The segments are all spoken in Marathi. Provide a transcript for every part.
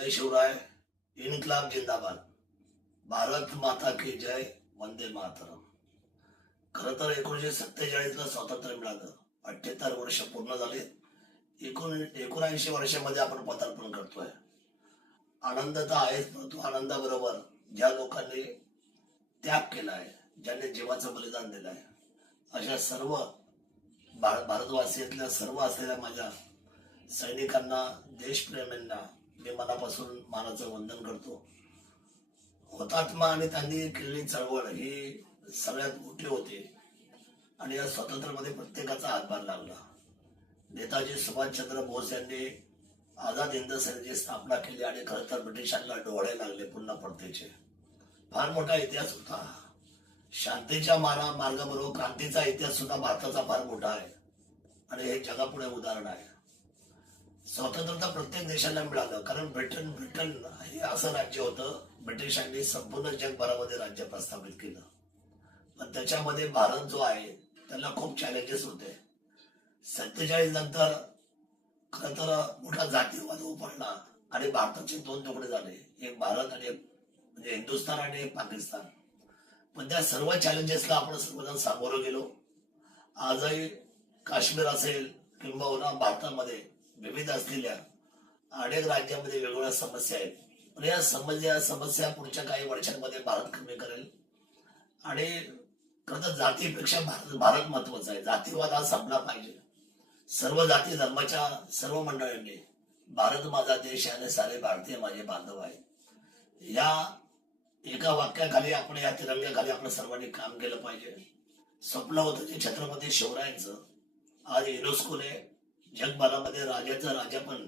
जय शिवराय इन्कलाब जिंदाबाद भारत माता की जय वंदे मातरम खर तर एकोणीशे सत्तेचाळीसला स्वातंत्र्य मिळालं अठ्ठेहत्तर वर्ष पूर्ण झाले एकोण एकोणऐंशी वर्षामध्ये आपण पदार्पण करतोय आनंद तर आहेच परंतु आनंदाबरोबर ज्या लोकांनी त्याग केला आहे ज्यांनी जीवाचं बलिदान दिलं आहे अशा सर्व भारतवासियातल्या सर्व असलेल्या माझ्या सैनिकांना देशप्रेमींना मी मनापासून मनापासून मानाचं वंदन करतो हुतात्मा आणि त्यांनी केलेली चळवळ ही सगळ्यात मोठी होते आणि या स्वातंत्र्यामध्ये प्रत्येकाचा हातभार लागला नेताजी सुभाषचंद्र बोस यांनी आझाद हिंद सेनेची स्थापना केली आणि खरं तर ब्रिटिशांना डोळे लागले पुन्हा पडतेचे फार मोठा इतिहास होता शांतीच्या मारा मार्गाबरोबर क्रांतीचा इतिहास सुद्धा भारताचा फार मोठा आहे आणि हे जगापुढे उदाहरण आहे स्वातंत्र्यता प्रत्येक देशाला मिळालं कारण ब्रिटन ब्रिटन हे असं राज्य होतं ब्रिटिशांनी संपूर्ण जगभरामध्ये राज्य प्रस्थापित केलं पण त्याच्यामध्ये भारत जो आहे त्याला खूप चॅलेंजेस होते सत्तेचाळीस नंतर खर तर मोठा जातीयवाद उपडला आणि भारताचे दोन तुकडे झाले एक भारत आणि म्हणजे हिंदुस्थान आणि एक पाकिस्तान पण त्या सर्व चॅलेंजेसला आपण सर्वजण सामोरं गेलो आजही काश्मीर असेल किंबहुना भारतामध्ये विविध असलेल्या अनेक राज्यामध्ये वेगवेगळ्या समस्या आहेत पण या समस्या समस्या पुढच्या काही वर्षांमध्ये भारत कमी करेल आणि खरं जातीपेक्षा भारत भारत महत्वाचा आहे जातीवाद हा संपला पाहिजे सर्व जाती धर्माच्या सर्व मंडळांनी भारत माझा देश आहे आणि सारे भारतीय माझे बांधव आहे या एका वाक्याखाली आपण या तिरंग्याखाली आपण सर्वांनी काम केलं पाहिजे स्वप्न होतं की छत्रपती शिवरायांचं आज युनेस्कोने जगभरामध्ये राजाचा राजा पण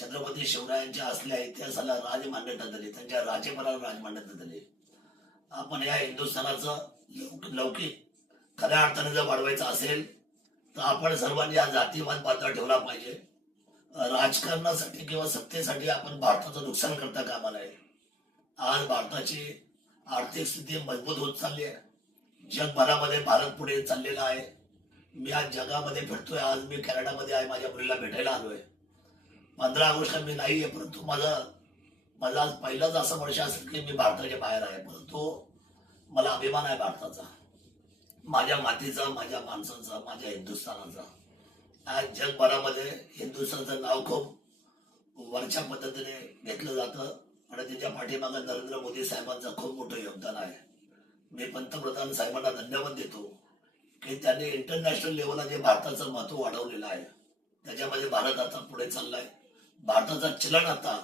छत्रपती शिवरायांच्या असल्या इतिहासाला राज मान्यता दिली त्यांच्या राजेपणाला राज मान्यता दिली आपण या हिंदुस्थानाचं लौकिक खऱ्या अर्थाने जर वाढवायचं असेल तर आपण सर्वांनी हा जातीवाद पात्र ठेवला पाहिजे राजकारणासाठी किंवा सत्तेसाठी आपण भारताचं नुकसान करता कामा नये आज भारताची आर्थिक स्थिती मजबूत होत चालली आहे जगभरामध्ये भारत पुढे चाललेला आहे मी आज जगामध्ये फिरतोय आज मी कॅनडामध्ये आहे माझ्या मुलीला भेटायला आलोय पंधरा ऑगस्टला मी नाही आहे परंतु माझं माझा आज पहिलाच असं वर्ष असेल की मी भारताच्या बाहेर आहे परंतु मला अभिमान आहे भारताचा माझ्या मातीचा माझ्या माणसांचा माझ्या हिंदुस्थानाचा आज जगभरामध्ये हिंदुस्थानचं नाव खूप वरच्या पद्धतीने घेतलं जातं आणि त्याच्या पाठीमागं नरेंद्र मोदी साहेबांचं खूप मोठं योगदान आहे मी पंतप्रधान साहेबांना धन्यवाद देतो की त्यांनी इंटरनॅशनल लेवलला जे भारताचं महत्व वाढवलेलं आहे त्याच्यामध्ये भारत आता पुढे चाललाय भारताचा चलन आता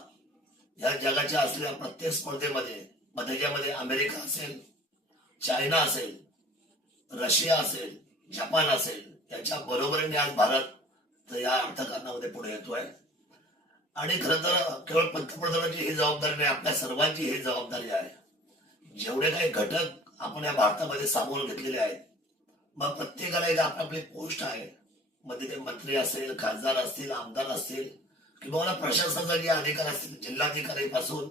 या जगाच्या असलेल्या प्रत्येक स्पर्धेमध्ये मग त्याच्यामध्ये अमेरिका असेल चायना असेल रशिया असेल जपान असेल त्याच्या बरोबरीने आज भारत या अर्थकारणामध्ये पुढे येतोय आणि खरं तर केवळ पंतप्रधानाची ही जबाबदारी नाही आपल्या सर्वांची ही जबाबदारी आहे जेवढे काही घटक आपण या भारतामध्ये सामोरं घेतलेले आहेत मग प्रत्येकाला एक आपले आपले पोस्ट आहे मध्ये ते मंत्री असेल खासदार असतील आमदार असतील किंवा प्रशासनाचा जे अधिकार असतील जिल्हाधिकारी पासून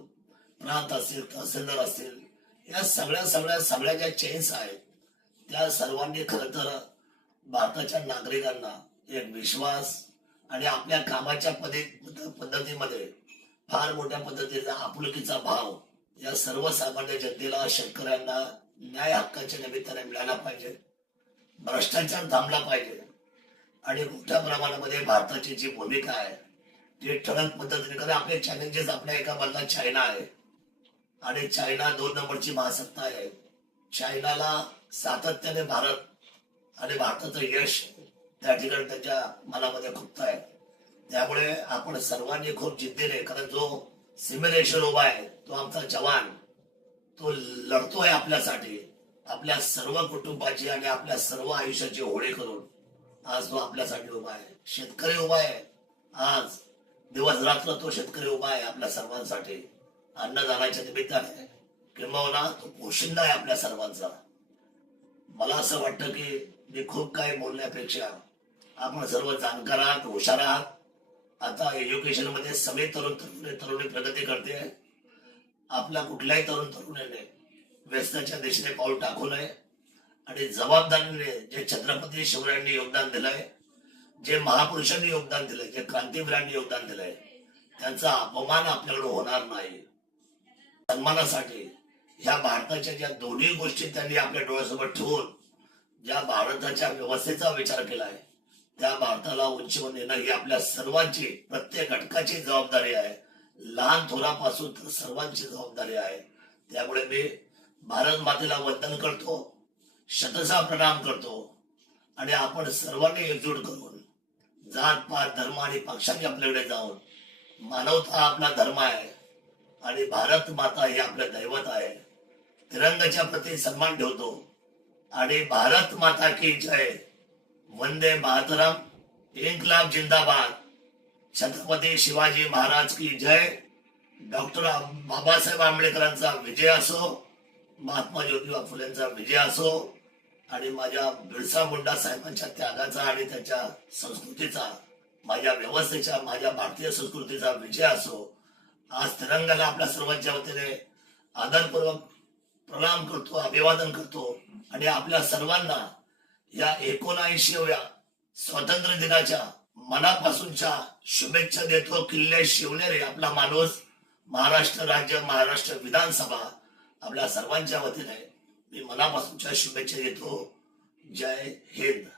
प्रांत असतील तहसीलदार असतील या सगळ्या सगळ्या सगळ्या ज्या चेन्स आहेत त्या सर्वांनी खर तर भारताच्या नागरिकांना एक विश्वास आणि आपल्या कामाच्या पद्धतीमध्ये फार मोठ्या पद्धतीचा आपुलकीचा भाव या सर्वसामान्य जनतेला शेतकऱ्यांना न्याय हक्काच्या निमित्ताने मिळायला पाहिजे भ्रष्टाचार थांबला पाहिजे आणि मोठ्या प्रमाणामध्ये भारताची जी भूमिका आहे ती ठळक पद्धतीने कारण आपले चॅलेंजेस आपल्या एका बाजूला चायना आहे आणि चायना दोन नंबरची महासत्ता आहे चायनाला सातत्याने भारत आणि भारताचं यश त्या ठिकाणी त्याच्या मनामध्ये खुपत आहे त्यामुळे आपण सर्वांनी खूप जिद्दीने कारण जो सीमेरेश्वर उभा आहे तो आमचा जवान तो लढतोय आपल्यासाठी आपल्या सर्व कुटुंबाची आणि आपल्या सर्व आयुष्याची होळी करून आज तो आपल्यासाठी उभा आहे शेतकरी उभा आहे आज दिवस रात्र तो शेतकरी उभा आहे आपल्या सर्वांसाठी अन्नदानाच्या निमित्ताने किंबहुना तो पोशिंदा आहे आपल्या सर्वांचा मला असं वाटतं की मी खूप काही बोलण्यापेक्षा आपण सर्व जाणकार आहात हुशार आहात आता एज्युकेशन मध्ये सगळे तरुण तरुण तरुणी प्रगती करते आपल्या कुठल्याही तरुण तरुणीने व्यसनाच्या दिशेने पाऊल टाकवलंय आहे आणि जबाबदारीने जे छत्रपती शिवरायांनी योगदान दिलंय जे महापुरुषांनी योगदान दिलंय जे क्रांतीवीरांनी योगदान दिलंय त्यांचा अपमान आपल्याकडे होणार नाही सन्मानासाठी ह्या भारताच्या ज्या दोन्ही गोष्टी त्यांनी आपल्या डोळ्यासोबत ठेवून ज्या भारताच्या व्यवस्थेचा विचार केलाय त्या भारताला उंचीवर नेणं ही आपल्या सर्वांची प्रत्येक घटकाची जबाबदारी आहे लहान थोरापासून तर सर्वांची जबाबदारी आहे त्यामुळे मी भारत मातेला वंदन करतो शतसा प्रणाम करतो आणि आपण सर्वांनी एकजूट करून जात पात धर्म आणि पक्षांनी आपल्याकडे जाऊन मानवता आपला धर्म आहे आणि भारत माता हे आपलं दैवत आहे तिरंगाच्या प्रती सन्मान ठेवतो आणि भारत माता की जय वंदे मातरम लाख जिंदाबाद छत्रपती शिवाजी महाराज की जय डॉक्टर बाबासाहेब आंबेडकरांचा विजय असो महात्मा ज्योतिबा फुलेंचा विजय असो आणि माझ्या बिरसा मुंडा साहेबांच्या त्यागाचा आणि त्याच्या संस्कृतीचा माझ्या व्यवस्थेच्या माझ्या भारतीय संस्कृतीचा विजय असो आज तिरंगाला आपल्या सर्वांच्या वतीने आदरपूर्वक प्रणाम करतो अभिवादन करतो आणि आपल्या सर्वांना या एकोणऐंशीव्या स्वातंत्र्य दिनाच्या मनापासूनच्या शुभेच्छा देतो किल्ले शिवनेरे आपला माणूस महाराष्ट्र राज्य महाराष्ट्र विधानसभा आपल्या सर्वांच्या वतीने मी मनापासूनच्या शुभेच्छा देतो जय हिंद